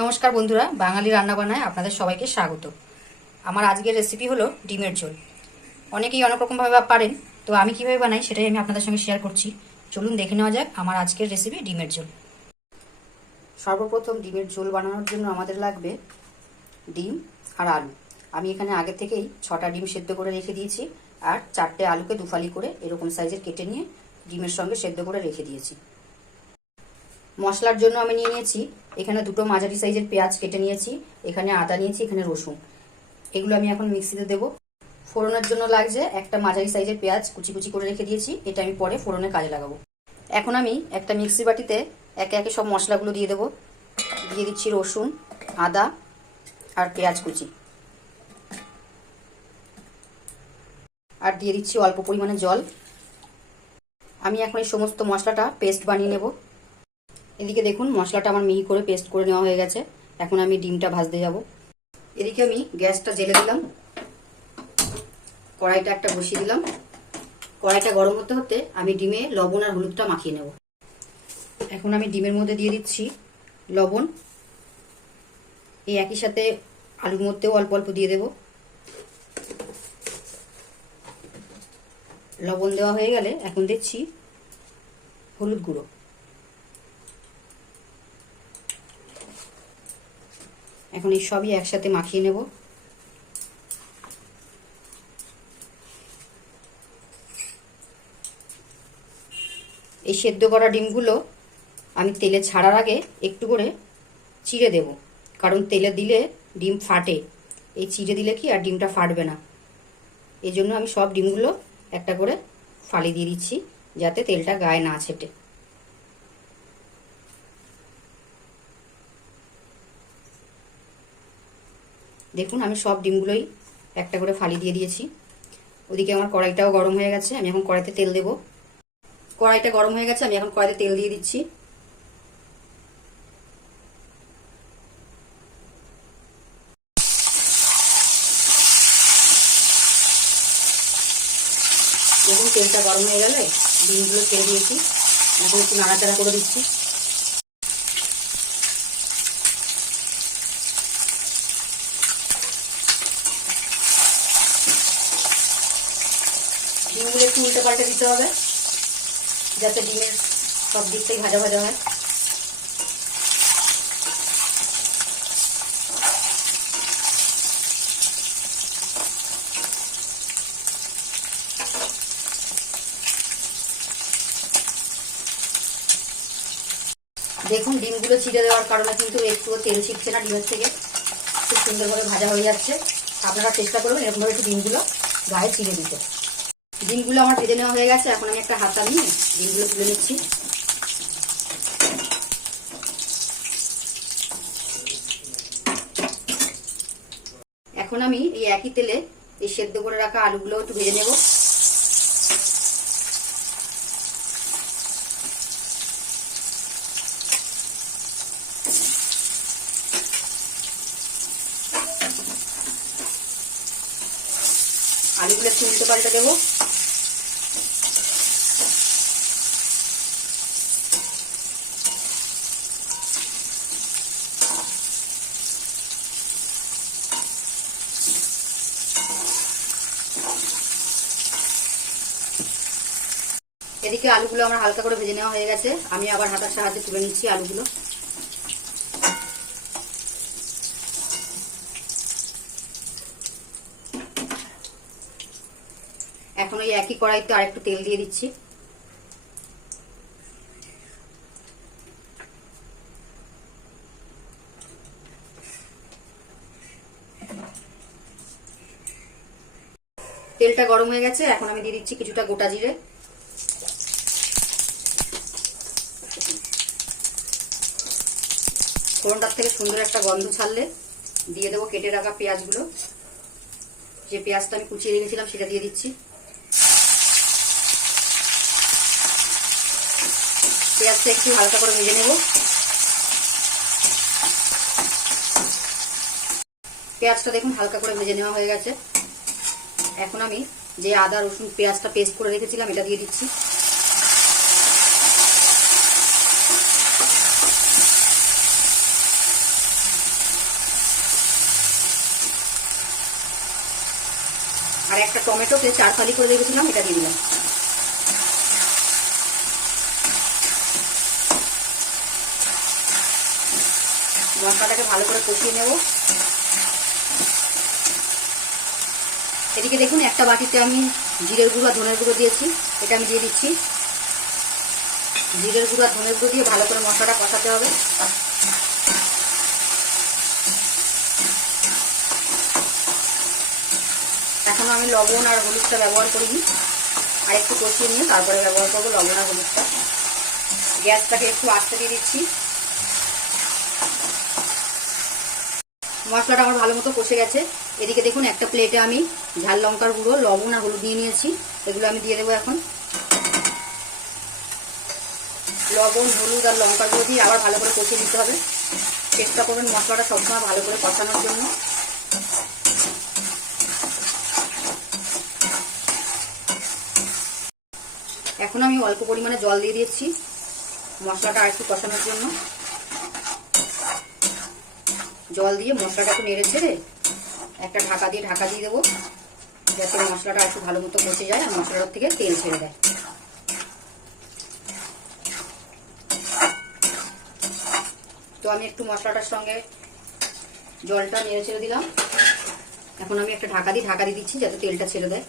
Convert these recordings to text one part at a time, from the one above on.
নমস্কার বন্ধুরা, বাঙালি রান্না বান্নায় আপনাদের সবাইকে স্বাগত। আমার আজকের রেসিপি হলো ডিমের ঝোল। অনেকেই অনেক রকমভাবে পারেন, তো আমি কিভাবে বানাই সেটাই আমি আপনাদের সঙ্গে শেয়ার করছি। চলুন দেখে নেওয়া যাক আমার আজকের রেসিপি ডিমের ঝোল। সর্বপ্রথম ডিমের ঝোল বানানোর জন্য আমাদের লাগবে ডিম আর আলু। আমি এখানে আগে থেকেই 6টা ডিম সেদ্ধ করে রেখে দিয়েছি, আর 4টে আলুকে দুফালি করে এরকম সাইজের কেটে নিয়ে ডিমের সঙ্গে সেদ্ধ করে রেখে দিয়েছি। মশলার জন্য আমি নিয়ে নিয়েছি এখানে 2টো মাঝারি সাইজের পেঁয়াজ কেটে নিয়েছি, এখানে আদা নিয়েছি, এখানে রসুন। এগুলো আমি এখন মিক্সিতে দেব। ফোড়নের জন্য লাগছে একটা মাঝারি সাইজের পেঁয়াজ কুচি কুচি করে রেখে দিয়েছি, এটা আমি পরে ফোড়নে কাজে লাগাবো। এখন আমি একটা মিক্সি বাটিতে একে একে সব মশলাগুলো দিয়ে দেবো। দিয়ে দিচ্ছি রসুন, আদা আর পেঁয়াজ কুচি, আর দিয়ে দিচ্ছি অল্প পরিমাণে জল। আমি এখন এই সমস্ত মশলাটা পেস্ট বানিয়ে নেব। এদিকে দেখুন মশলাটা আমার মিহি করে পেস্ট করে নেওয়া হয়ে গেছে। এখন আমি ডিমটা ভাজতে যাব। এদিকে আমি গ্যাসটা জ্বেলে দিলাম, কড়াইটা একটা বসিয়ে দিলাম। কড়াইটা গরম হতে হতে আমি ডিমে লবণ আর হলুদটা মাখিয়ে নেব। এখন আমি ডিমের মধ্যে দিয়ে দিচ্ছি লবণ, এই একই সাথে আলুর মধ্যেও অল্প অল্প দিয়ে দেব। লবণ দেওয়া হয়ে গেলে এখন দিচ্ছি হলুদ গুঁড়ো। এখন এই সবই একসাথে মাখিয়ে নেব। এই সেদ্ধ করা ডিমগুলো আমি তেলে ছাড়ার আগে একটু করে চিড়ে দেব, কারণ তেলে দিলে ডিম ফাটে। এই চিড়ে দিলে কি আর ডিমটা ফাটবে না। এই জন্য আমি সব ডিমগুলো একটা করে ফালি দিয়ে দিচ্ছি, যাতে তেলটা গায়ে না ছেটে। দেখুন আমি সব ডিমগুলোই একটা করে ফালি দিয়ে দিয়েছি। ওদিকে আমার কড়াইটাও গরম হয়ে গেছে, আমি এখন কড়াইতে তেল দেব। কড়াইটা গরম হয়ে গেছে, আমি এখন কড়াইতে তেল দিয়ে দিচ্ছি। দেখুন তেলটা গরম হয়ে গেলে ডিমগুলো ছেড়ে দিয়েছি, এখন একটু নাড়াচাড়া করে দিচ্ছি। ডিমগুলো একটু উল্টে পাল্টে দিতে হবে, যাতে ডিমের সব দিকটাই ভাজা ভাজা হয়। দেখুন ডিমগুলো ছিঁড়ে দেওয়ার কারণে কিন্তু একটুও তেল ছিটছে না ডিমের থেকে, খুব সুন্দরভাবে ভাজা হয়ে যাচ্ছে। আপনারা চেষ্টা করবেন এরকমভাবে একটু ডিমগুলো গায়ে ছিঁড়ে দিতে। ডিমগুলো আমার ভেজে নেওয়া হয়ে গেছে, এখন আমি একটা হাতা নিয়ে ডিমগুলো তুলে নিচ্ছি। এখন আমি এই একই তেলে এই সেদ্ধ করে রাখা আলুগুলো একটু ভেজে নেব। আলুগুলো একটু উল্টে পাল্টে দেবো। এদিকে আলুগুলো আমার হালকা করে ভেজে নেওয়া হয়ে গেছে, আমি আবার হাতার সাহায্যে তুলে নিচ্ছি আলুগুলো। এখন ওই একই কড়াইতে আরেকটু তেল দিয়ে দিচ্ছি। তেলটা গরম হয়ে গেছে, এখন আমি দিয়ে দিচ্ছি কিছুটা গোটা জিরে। ফোড়নটার থেকে সুন্দর একটা গন্ধ ছাড়লে দিয়ে দেবো কেটে রাখা পেঁয়াজগুলো। যে পেঁয়াজটা আমি কুচিয়ে রেখেছিলাম সেটা দিয়ে দিচ্ছি। পেঁয়াজটা একটু হালকা করে ভেজে নেব। পেঁয়াজটা দেখুন হালকা করে ভেজে নেওয়া হয়ে গেছে। এখন আমি যে আদা রসুন পেঁয়াজটা পেস্ট করে রেখেছিলাম এটা দিয়ে দিচ্ছি। আর একটা টমেটোকে 4 ফালি করে রেখেছিলাম, এটা দিয়ে দিলাম। মশলাটাকে ভালো করে কষিয়ে নেব। এদিকে দেখুন একটা বাটিতে আমি জিরের গুঁড়ো আর ধনের গুঁড়ো দিয়েছি, এটা আমি দিয়ে দিচ্ছি। জিরের গুঁড়ো আর ধনের গুঁড়ো দিয়ে ভালো করে মশলাটা কষাতে হবে। এখন আমি লবণ আর হলুদটা ব্যবহার করিনি, আর একটু কষিয়ে নিয়ে তারপরে ব্যবহার করবো লবণ আর হলুদটা। গ্যাসটাকে একটু আস্তে দিয়ে দিচ্ছি। মশলাটা আমার ভালো মতো কষে গেছে। এদিকে দেখুন একটা প্লেটে আমি ঝাল লঙ্কার গুঁড়ো, লবণ আর হলুদ নিয়ে নিয়েছি, এগুলো আমি দিয়ে দেবো এখন। লবণ, হলুদ আর লঙ্কার গুঁড়ো দিয়ে আবার ভালো করে কষিয়ে দিতে হবে। চেষ্টা করবেন মশলাটা সবসময় ভালো করে কষানোর জন্য। এখন আমি অল্প পরিমাণে জল দিয়ে দিয়েছি মশলাটা আর একটু কষানোর জন্য। জল দিয়ে মশলাটা একটু নেড়ে ছেড়ে একটা ঢাকা দিয়ে দেবো, যাতে মশলাটা একটু ভালো মতো কষে যায় আর মশলাটার থেকে তেল ছেড়ে দেয়। তো আমি একটু মশলাটার সঙ্গে জলটা নেড়ে ছেড়ে দিলাম। এখন আমি একটা ঢাকা দিয়ে দিচ্ছি যাতে তেলটা ছেড়ে দেয়।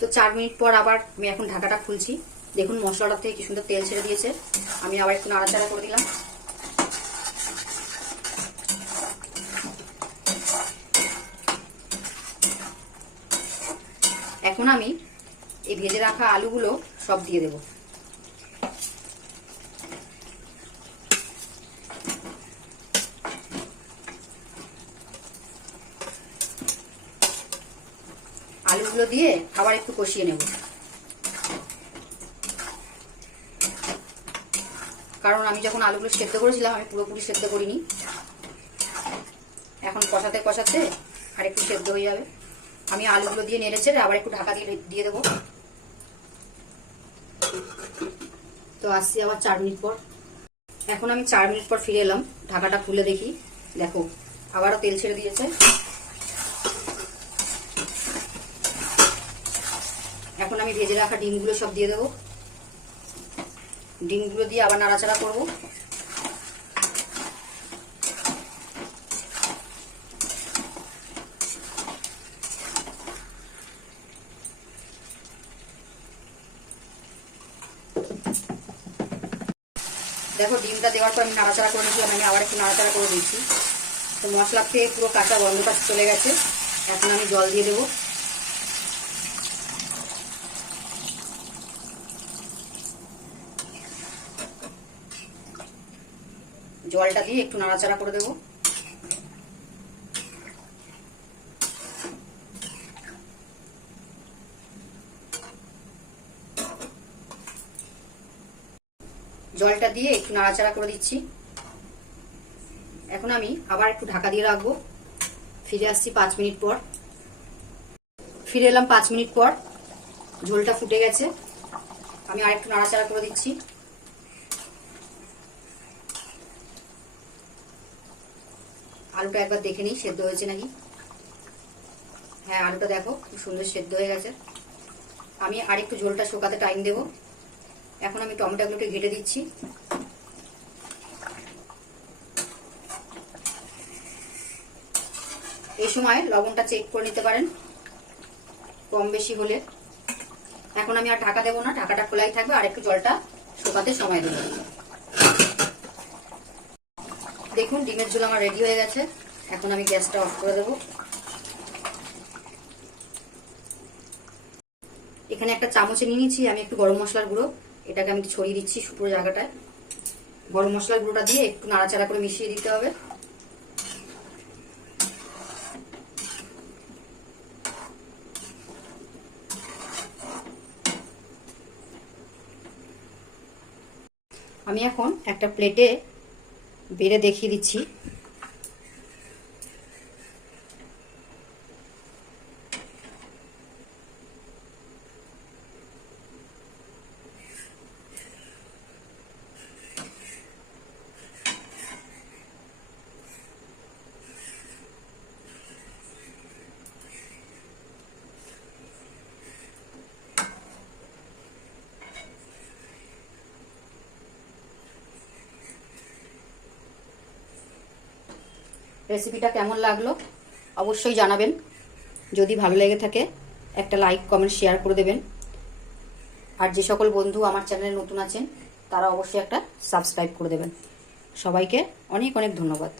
তো 4 মিনিট পর আবার আমি এখন ঢাকাটা খুলছি। দেখুন মশলাটার থেকে কি সুন্দর তেল ছেড়ে দিয়েছে। আমি আবার একটু নাড়াচাড়া করে দিলাম। এখন আমি এই ভেজে রাখা আলুগুলো সব দিয়ে দেব। আলুগুলো দিয়ে আবার একটু কষিয়ে নেব, কারণ আমি যখন আলুগুলো সেদ্ধ করেছিলাম আমি পুরোপুরি সেদ্ধ করিনি। এখন কষাতে কষাতে আর একটু সেদ্ধ হয়ে যাবে। আমি আলুগুলো দিয়ে নেড়েছে আবার একটু ঢাকা দিয়ে দেবো। তো আসছি আবার 4 মিনিট পর। এখন আমি 4 মিনিট পর ফিরে এলাম। ঢাকাটা খুলে দেখি, দেখো আবারও তেল ছেড়ে দিয়েছে। এখন আমি ভেজে রাখা ডিমগুলো সব দিয়ে দেবো। ডিমগুলো দিয়ে আবার নাড়াচাড়া করবো। দেখো ডিমটা দেওয়ার পর আমি নাড়াচাড়া করে নিয়েছিলাম, আমি আবার একটু নাড়াচাড়া করে দিচ্ছি। তো মশলা থেকে পুরো কাঁচা গন্ধটা চলে গেছে। এখন আমি জল দিয়ে দেবো। জলটা দিয়ে একটু নাড়াচাড়া করে দেবো। জলটা দিয়ে একটু নাড়াচাড়া করে দিচ্ছি। এখন আমি আবার একটু ঢাকা দিয়ে রাখবো। ফিরে আসছি 5 মিনিট পর। ফিরে এলাম 5 মিনিট পর। ঝোলটা ফুটে গেছে। আমি আর একটু নাড়াচাড়া করে দিচ্ছি। আলুটা একবার দেখে নিই সেদ্ধ হয়েছে নাকি। হ্যাঁ, আলুটা দেখো খুব সুন্দর সেদ্ধ হয়ে গেছে। আমি আর একটু ঝোলটা শুকাতে টাইম দেবো। এখন আমি টমেটোগুলোকে ঘেটে দিচ্ছি। এই সময় লবণটা চেক করে নিতে পারেন কম বেশি হলে। এখন আমি আর ঢাকা দেবো না, ঢাকাটা খোলাই থাকবে, আর একটু জলটা শুকাতে সময় দেবো। দেখুন ডিমের ঝোল আমার রেডি হয়ে গেছে। এখন আমি গ্যাসটা অফ করে দেবো। এখানে একটা চামচে নিয়ে নিচ্ছি আমি একটু গরম মশলার গুঁড়ো, এটাকে আমি ছড়িয়ে দিচ্ছি পুরো জায়গাটায়। গরম মশলার গুঁড়োটা দিয়ে একটু নাড়াচাড়া করে মিশিয়ে দিতে হবে। আমি এখন একটা প্লেটে বেড়ে দেখিয়ে দিচ্ছি। রেসিপিটা কেমন লাগলো অবশ্যই জানাবেন। যদি ভালো লেগে থাকে একটা লাইক কমেন্ট শেয়ার করে দেবেন। আর যে সকল বন্ধু আমার চ্যানেলে নতুন আছেন তারা অবশ্যই একটা সাবস্ক্রাইব করে দেবেন। সবাইকে অনেক অনেক ধন্যবাদ।